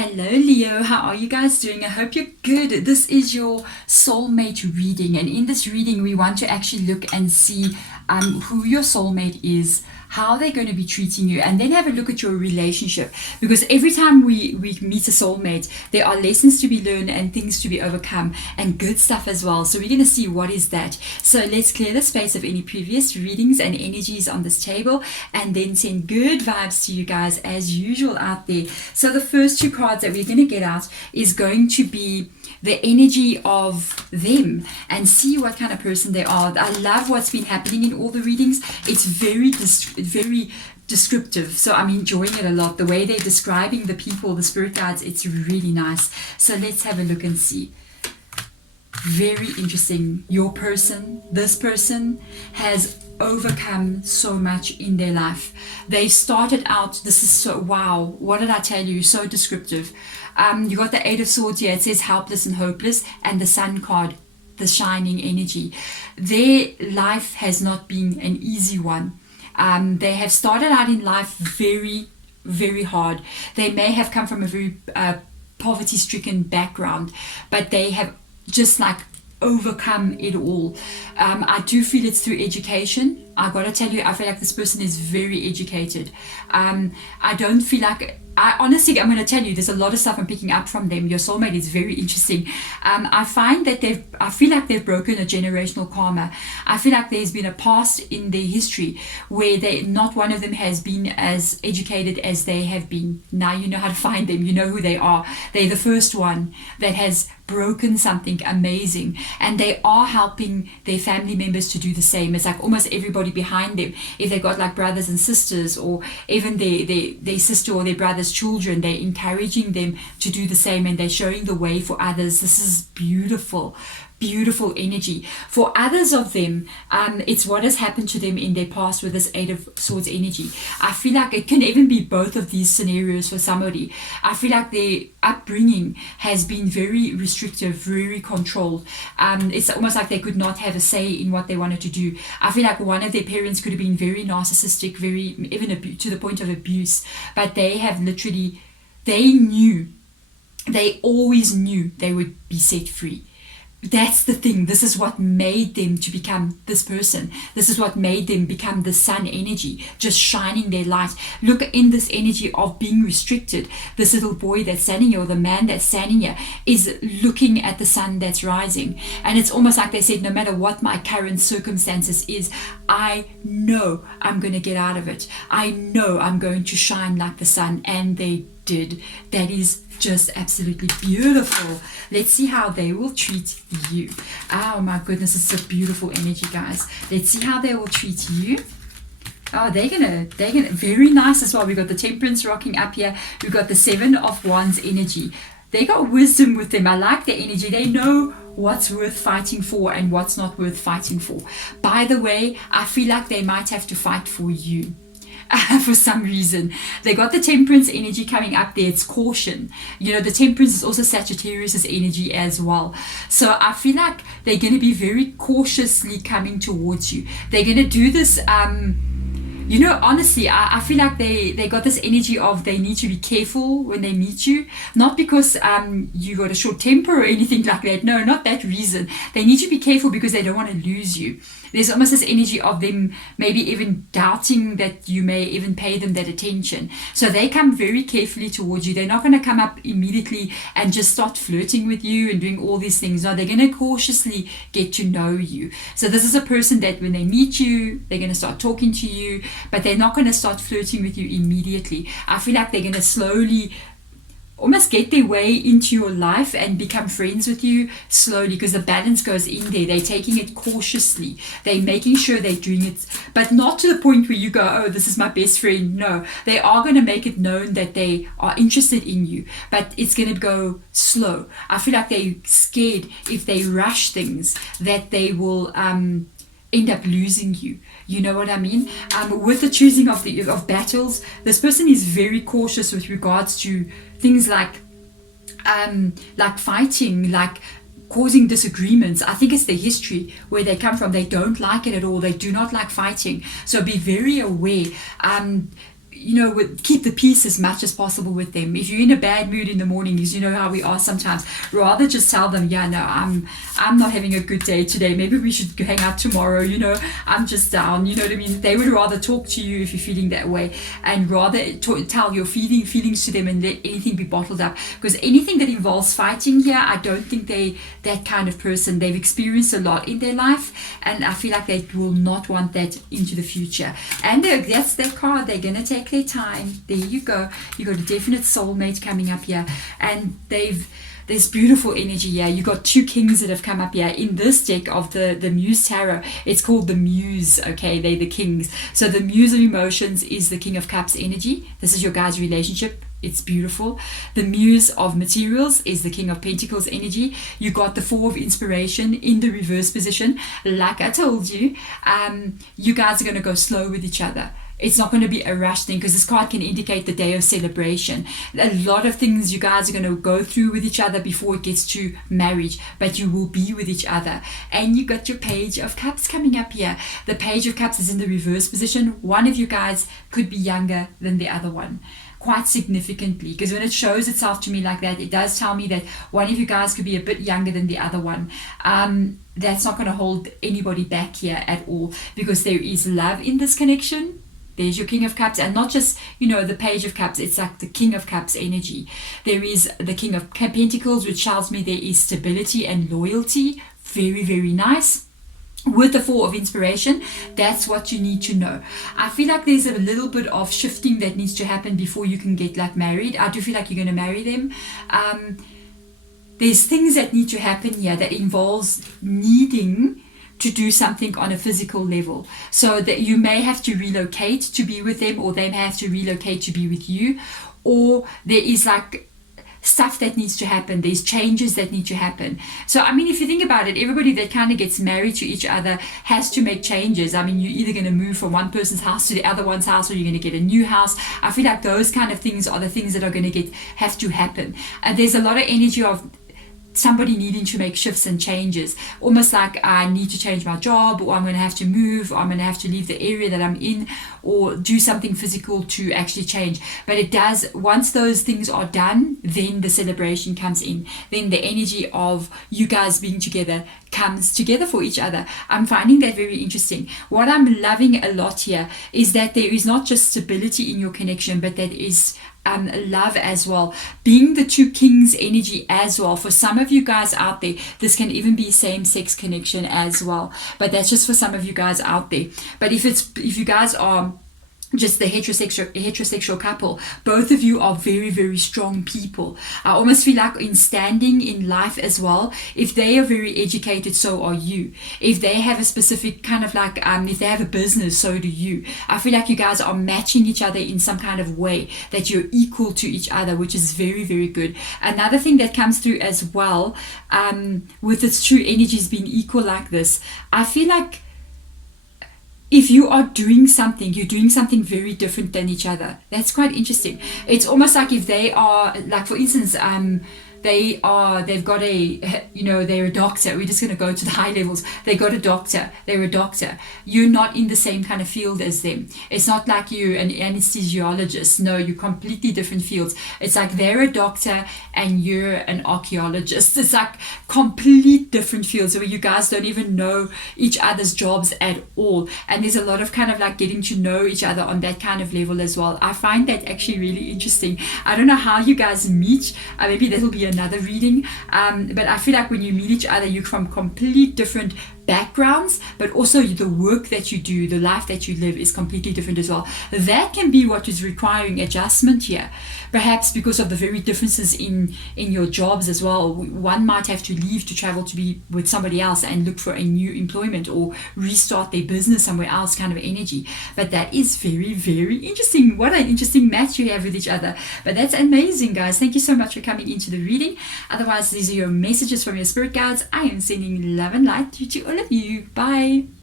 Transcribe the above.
Hello Leo, how are you guys doing? I hope you're good. This is your soulmate reading, and in this reading we want to actually look and see who your soulmate is, how they're going to be treating you, and then have a look at your relationship, because every time we meet a soulmate there are lessons to be learned and things to be overcome and good stuff as well. So we're going to see what is that. So let's clear the space of any previous readings and energies on this table, and then send good vibes to you guys as usual out there. So the first two cards that we're going to get out is going to be the energy of them, and see what kind of person they are. I love what's been happening in all the readings. It's very descriptive, so I'm enjoying it a lot. The way they're describing the people, the spirit guides, it's really nice. So let's have a look and see. Very interesting. Your person, this person has overcome so much in their life. They started out, this is so, wow, what did I tell you? So descriptive. You got the Eight of Swords here. It says helpless and hopeless, and the Sun card, the shining energy. Their life has not been an easy one. They have started out in life very, very hard. They may have come from a very poverty-stricken background, but they have just like overcome it all. I do feel it's through education. I gotta tell you, I feel like this person is very educated. I don't feel like, honestly, I'm going to tell you, there's a lot of stuff I'm picking up from them. Your soulmate is very interesting. I find that I feel like they've broken a generational karma. I feel like there's been a past in their history where not one of them has been as educated as they have been. Now you know how to find them. You know who they are. They're the first one that has broken something amazing, and they are helping their family members to do the same. It's like almost everybody behind them, if they've got like brothers and sisters, or even their sister or their brother's children, they're encouraging them to do the same, and they're showing the way for others. This is beautiful energy. For others of them, it's what has happened to them in their past with this Eight of Swords energy. I feel like it can even be both of these scenarios for somebody. I feel like their upbringing has been very restrictive, very controlled. It's almost like they could not have a say in what they wanted to do. I feel like one of their parents could have been very narcissistic, very even to the point of abuse, but they have literally, they always knew they would be set free. That's the thing. This is what made them to become this person. This is what made them become the sun energy, just shining their light. Look, in this energy of being restricted, this little boy that's standing here, or the man that's standing here, is looking at the sun that's rising. And it's almost like they said, no matter what my current circumstances is, I know I'm going to get out of it. I know I'm going to shine like the sun. And they did. That is just absolutely beautiful. Let's see how they will treat you. Oh my goodness, it's a beautiful energy, guys. Let's see how they will treat you. Oh, they're gonna very nice as well. We've got the Temperance rocking up here. We've got the Seven of Wands energy. They got wisdom with them. I like their energy. They know what's worth fighting for and what's not worth fighting for. By the way, I feel like they might have to fight for you. For some reason. They got the Temperance energy coming up there. It's caution. You know, the Temperance is also Sagittarius's energy as well. So I feel like they're going to be very cautiously coming towards you. They're going to do this, you know, honestly, I feel like they got this energy of they need to be careful when they meet you. Not because you got a short temper or anything like that. No, not that reason. They need to be careful because they don't want to lose you. There's almost this energy of them maybe even doubting that you may even pay them that attention. So they come very carefully towards you. They're not going to come up immediately and just start flirting with you and doing all these things. No, they're going to cautiously get to know you. So this is a person that when they meet you, they're going to start talking to you, but they're not going to start flirting with you immediately. I feel like they're going to slowly almost get their way into your life and become friends with you slowly, because the balance goes in there. They're taking it cautiously. They're making sure they're doing it, but not to the point where you go, oh, this is my best friend. No, they are going to make it known that they are interested in you, but it's going to go slow. I feel like they're scared if they rush things that they will end up losing you. You know what I mean? With the choosing of battles, this person is very cautious with regards to things like fighting, like causing disagreements. I think it's the history where they come from. They don't like it at all. They do not like fighting. So be very aware. keep the peace as much as possible with them. If you're in a bad mood in the mornings, you know how we are sometimes, rather just tell them, yeah, no, I'm not having a good day today. Maybe we should hang out tomorrow. I'm just down. You know what I mean? They would rather talk to you if you're feeling that way, and rather tell your feelings to them and let anything be bottled up. Because anything that involves fighting here, I don't think that kind of person. They've experienced a lot in their life, and I feel like they will not want that into the future. And that's their card. They're gonna take their time. There you go. You got a definite soulmate coming up here, and there's beautiful energy here. You got 2 kings that have come up here in this deck of the Muse Tarot. It's called the Muse, okay? They're the kings. So the Muse of Emotions is the King of Cups energy. This is your guys' relationship. It's beautiful. The Muse of Materials is the King of Pentacles energy. You got the 4 of Inspiration in the reverse position. Like I told you, you guys are going to go slow with each other. It's not going to be a rush thing, because this card can indicate the day of celebration. A lot of things you guys are going to go through with each other before it gets to marriage, but you will be with each other. And you got your Page of Cups coming up here. The Page of Cups is in the reverse position. One of you guys could be younger than the other one, quite significantly, because when it shows itself to me like that, it does tell me that one of you guys could be a bit younger than the other one. That's not going to hold anybody back here at all, because there is love in this connection. There's your King of Cups, and not just, the Page of Cups. It's like the King of Cups energy. There is the King of Pentacles, which tells me there is stability and loyalty. Very, very nice. With the 4 of Inspiration, that's what you need to know. I feel like there's a little bit of shifting that needs to happen before you can get married. I do feel like you're going to marry them. There's things that need to happen here that involves needing to do something on a physical level, so that you may have to relocate to be with them, or they may have to relocate to be with you, or there is stuff that needs to happen. There's changes that need to happen. So if you think about it, everybody that kind of gets married to each other has to make changes. You're either going to move from one person's house to the other one's house, or you're going to get a new house. I feel like those kind of things are the things that are going to have to happen. And there's a lot of energy of somebody needing to make shifts and changes, almost like I need to change my job, or I'm going to have to move, or I'm going to have to leave the area that I'm in, or do something physical to actually change. But it does, once those things are done, then the celebration comes in. Then the energy of you guys being together comes together for each other. I'm finding that very interesting. What I'm loving a lot here is that there is not just stability in your connection, but that is love as well, being the 2 kings energy as well. For some of you guys out there, this can even be same-sex connection as well, but that's just for some of you guys out there. But if you guys are just the heterosexual couple, both of you are very, very strong people. I almost feel like in standing in life as well, if they are very educated, so are you. If they have a specific kind of if they have a business, so do you. I feel like you guys are matching each other in some kind of way, that you're equal to each other, which is very, very good. Another thing that comes through as well, with its true energies being equal like this, I feel like if you are doing something, you're doing something very different than each other. That's quite interesting. It's almost like if they are, for instance, they've got they're a doctor. We're just going to go to the high levels. They got a doctor. They're a doctor. You're not in the same kind of field as them. It's not like you're an anesthesiologist. No, you're completely different fields. It's like they're a doctor and you're an archaeologist. It's like complete different fields where you guys don't even know each other's jobs at all. And there's a lot of kind of getting to know each other on that kind of level as well. I find that actually really interesting. I don't know how you guys meet. Maybe that'll be another reading, but I feel like when you meet each other, you're from complete different backgrounds, but also the work that you do, the life that you live is completely different as well. That can be what is requiring adjustment here, perhaps because of the very differences in your jobs as well. One might have to leave to travel to be with somebody else and look for a new employment or restart their business somewhere else, kind of energy. But that is very, very interesting. What an interesting match you have with each other. But that's amazing, guys. Thank you so much for coming into the reading. Otherwise, these are your messages from your spirit guides. I am sending love and light to all of you. Bye.